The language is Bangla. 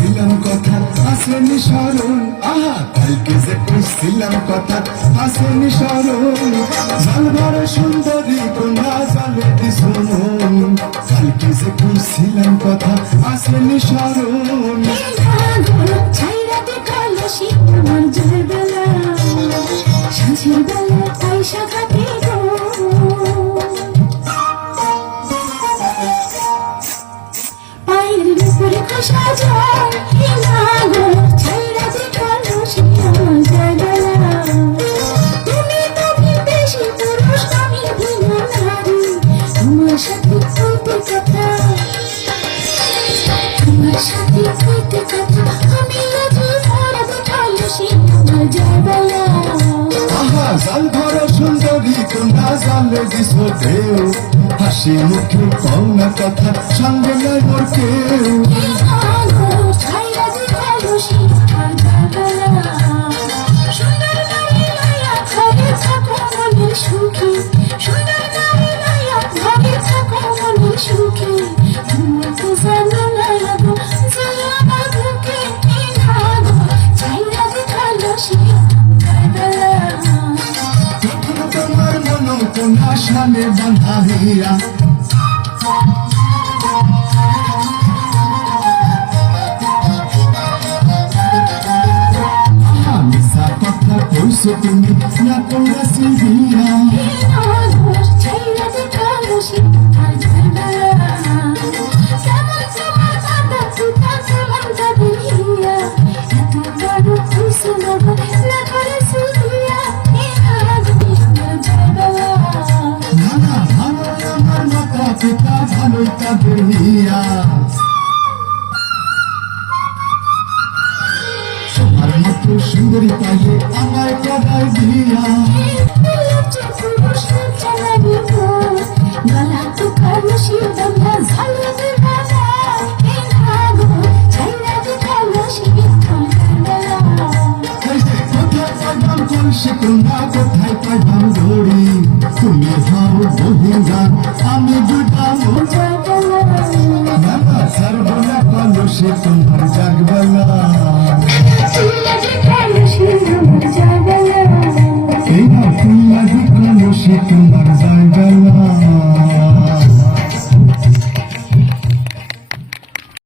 কইছিলাম কথা আসেনি স্মরণ, আহা কালকে যে কইছিলাম কথা আসেনি স্মরণ, জাল বড় সুন্দরী কন্যা জালে দিছো মন, কালকে যে কইছিলাম কথা আসেনি স্মরণ। সাঁঝের বেলা পয়সা খাতে পায়ের উপরে খসা যায় ছাইরা দেখালো সে আমার জায়গা। তুমি তুমি বেশি পুরুষ আমি ভিন্ন নারী, তোমার সাথে কইতে কথা, তোমার সাথে কইতে কথা আমি আজ ধরা দেখালো সে আমার জায়গা। জাল ভরা সুন্দরী কন্যা জালে দিছো ঢেউ, হাসি মুখে কও না কথা সঙ্গে নাই মোর কেউ। তোমার মন কোন আশানে বাঁধা হইয়া, মিশা কথা কইছো তুমি না কইরা সিঁড়িয়া। পিতা ভালোই তাদের হিয়া, তোমার মতো সুন্দরী পাইলে আমায় করাই দিয়া। সে কন্যা কোথায় পাইবাম দড়ি, তুমি হও বহিরান আমি দুটাম সর্বনা কলসে তোমার জাগবেলা।